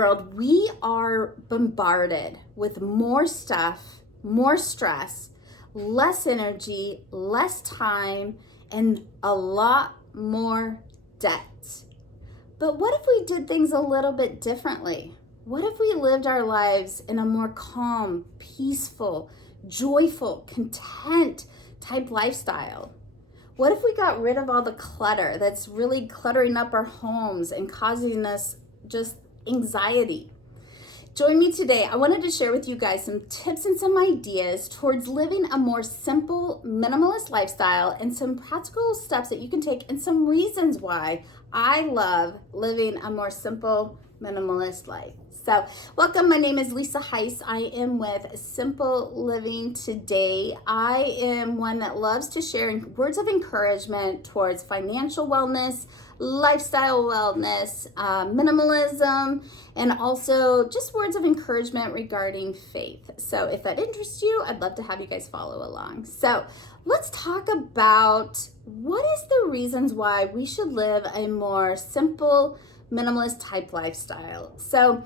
world, we are bombarded with more stuff, more stress, less energy, less time, and a lot more debt. But what if we did things a little bit differently? What if we lived our lives in a more calm, peaceful, joyful, content type lifestyle? What if we got rid of all the clutter that's really cluttering up our homes and causing us just anxiety? Join me today. I wanted to share with you guys some tips and some ideas towards living a more simple, minimalist lifestyle and some practical steps that you can take and some reasons why I love living a more simple, minimalist life. So welcome, my name is Lisa Heiss. I am with Simple Living today. I am one that loves to share words of encouragement towards financial wellness, lifestyle wellness, minimalism, and also just words of encouragement regarding faith. So if that interests you, I'd love to have you guys follow along. So let's talk about what is the reasons why we should live a more simple, minimalist type lifestyle. So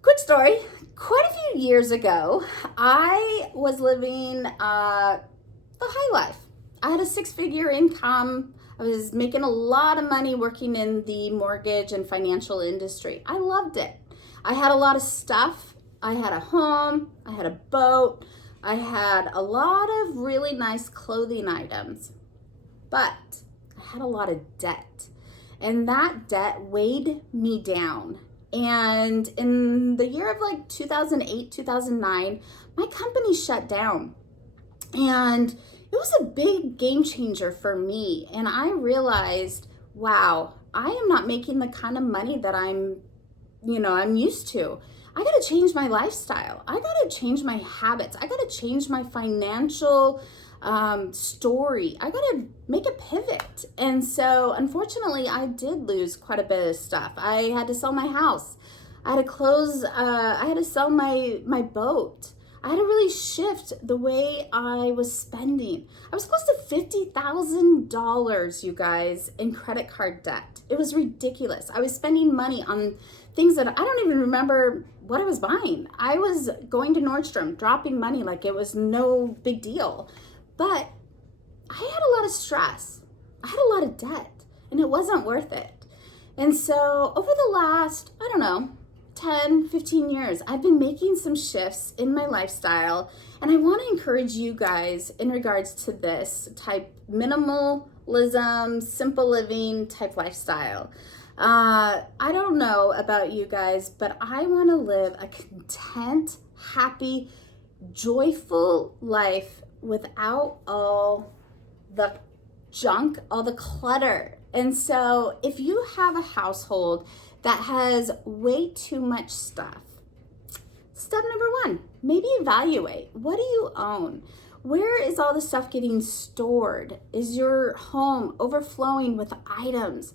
quick story, quite a few years ago, I was living the high life. I had a 6-figure income. I was making a lot of money working in the mortgage and financial industry. I loved it. I had a lot of stuff. I had a home, I had a boat, I had a lot of really nice clothing items, but I had a lot of debt. And that debt weighed me down. And in the year of like 2008, 2009, my company shut down. And it was a big game changer for me. And I realized, wow, I am not making the kind of money that I'm used to. I got to change my lifestyle. I got to change my habits. I got to change my financial story. I got to make a pivot. And so unfortunately, I did lose quite a bit of stuff. I had to sell my house. I had to close, I had to sell my boat. I had to really shift the way I was spending. I was close to $50,000, you guys, in credit card debt. It was ridiculous. I was spending money on things that I don't even remember what I was buying. I was going to Nordstrom, dropping money like it was no big deal. But I had a lot of stress. I had a lot of debt, and it wasn't worth it. And so over the last, 10, 15 years, I've been making some shifts in my lifestyle, and I want to encourage you guys in regards to this type minimalism, simple living type lifestyle. I don't know about you guys, but I want to live a content, happy, joyful life without all the junk, all the clutter. And so if you have a household that has way too much stuff, step number 1, maybe evaluate. What do you own? Where is all the stuff getting stored? Is your home overflowing with items?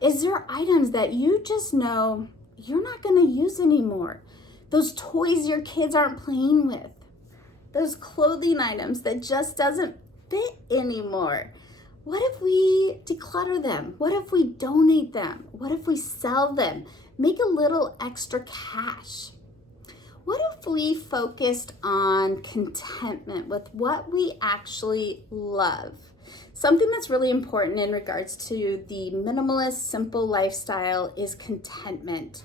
Is there items that you just know you're not going to use anymore? Those toys your kids aren't playing with? Those clothing items that just doesn't fit anymore? What if we declutter them? What if we donate them? What if we sell them? Make a little extra cash. What if we focused on contentment with what we actually love? Something that's really important in regards to the minimalist, simple lifestyle is contentment.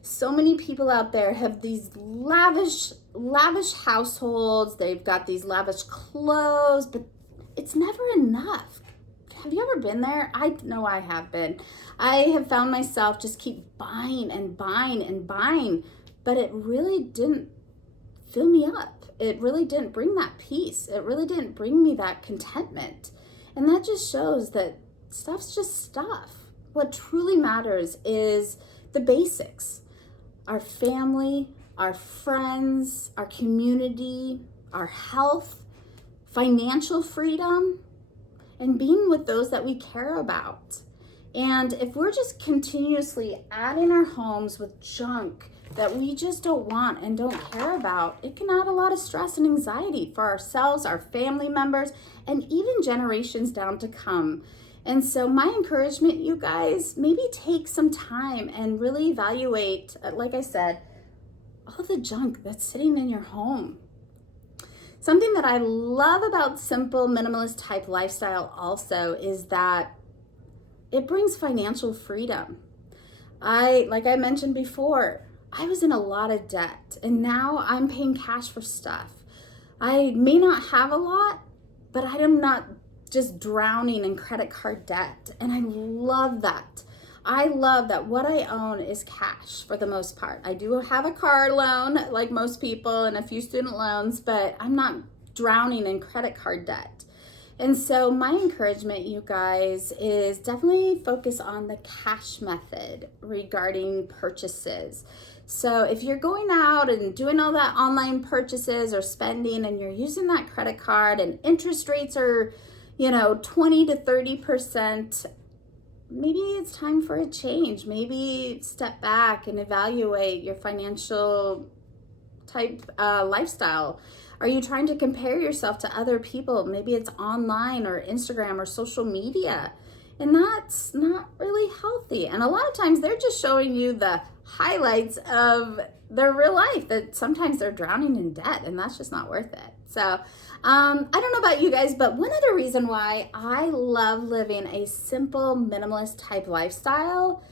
So many people out there have these lavish households. They've got these lavish clothes, but it's never enough. Have you ever been there? I know I have been. I have found myself just keep buying and buying and buying, but it really didn't fill me up. It really didn't bring that peace. It really didn't bring me that contentment. And that just shows that stuff's just stuff. What truly matters is the basics. Our family, our friends, our community, our health, financial freedom, and being with those that we care about. And if we're just continuously adding our homes with junk that we just don't want and don't care about, it can add a lot of stress and anxiety for ourselves, our family members, and even generations down to come. And so my encouragement, you guys, maybe take some time and really evaluate, like I said, all the junk that's sitting in your home. Something that I love about simple minimalist type lifestyle also is that it brings financial freedom. Like I mentioned before, I was in a lot of debt and now I'm paying cash for stuff. I may not have a lot, but I am not just drowning in credit card debt. And I love that. I love that what I own is cash for the most part. I do have a car loan like most people and a few student loans, but I'm not drowning in credit card debt. And so my encouragement, you guys, is definitely focus on the cash method regarding purchases. So if you're going out and doing all that online purchases or spending and you're using that credit card and interest rates are, 20 to 30%, maybe it's time for a change. Maybe step back and evaluate your financial type lifestyle. Are you trying to compare yourself to other people? Maybe it's online or Instagram or social media. And that's not really healthy. And a lot of times they're just showing you the highlights of their real life, that sometimes they're drowning in debt, and that's just not worth it. So I don't know about you guys, but one other reason why I love living a simple minimalist type lifestyle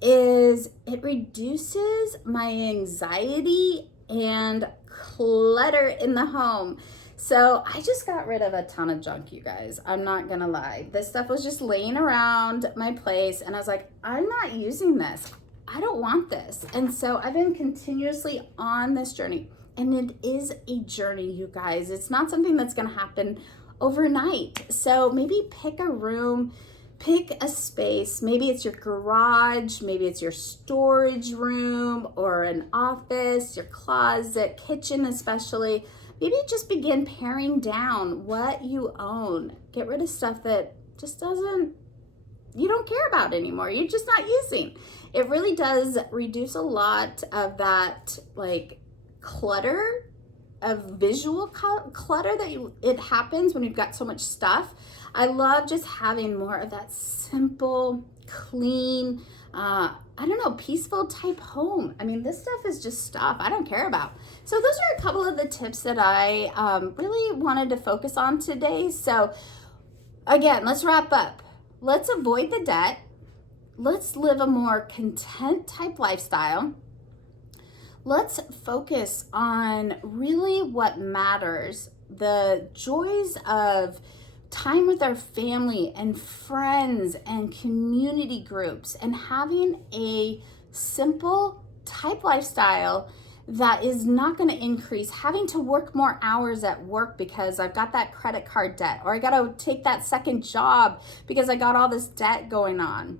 is it reduces my anxiety and clutter in the home. So I just got rid of a ton of junk, you guys. I'm not gonna lie. This stuff was just laying around my place and I was like, I'm not using this. I don't want this. And so I've been continuously on this journey. And it is a journey, you guys. It's not something that's gonna happen overnight. So maybe pick a room, pick a space. Maybe it's your garage, maybe it's your storage room or an office, your closet, kitchen especially. Maybe just begin paring down what you own. Get rid of stuff that just you don't care about anymore. You're just not using. It really does reduce a lot of that clutter, of visual clutter it happens when you've got so much stuff. I love just having more of that simple, clean, peaceful type home. I mean, this stuff is just stuff I don't care about. So those are a couple of the tips that I really wanted to focus on today. So again, let's wrap up. Let's avoid the debt. Let's live a more content type lifestyle. Let's focus on really what matters, the joys of time with our family and friends and community groups, and having a simple type lifestyle that is not going to increase having to work more hours at work because I've got that credit card debt, or I got to take that second job because I got all this debt going on.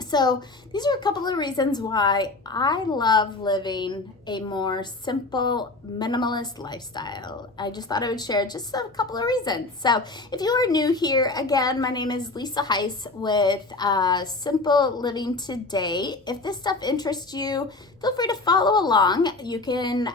So these are a couple of reasons why I love living a more simple, minimalist lifestyle. I just thought I would share just a couple of reasons. So if you are new here, again, my name is Lisa Heiss with Simple Living Today. If this stuff interests you, feel free to follow along. You can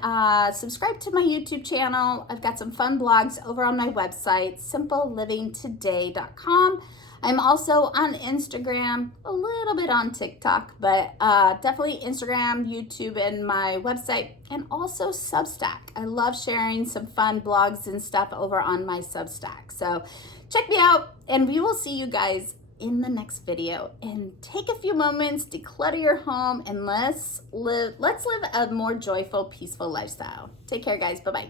subscribe to my YouTube channel. I've got some fun blogs over on my website, simplelivingtoday.com. I'm also on Instagram, a little bit on TikTok, but definitely Instagram, YouTube, and my website, and also Substack. I love sharing some fun blogs and stuff over on my Substack. So check me out, and we will see you guys in the next video. And take a few moments, declutter your home, and let's live a more joyful, peaceful lifestyle. Take care, guys. Bye-bye.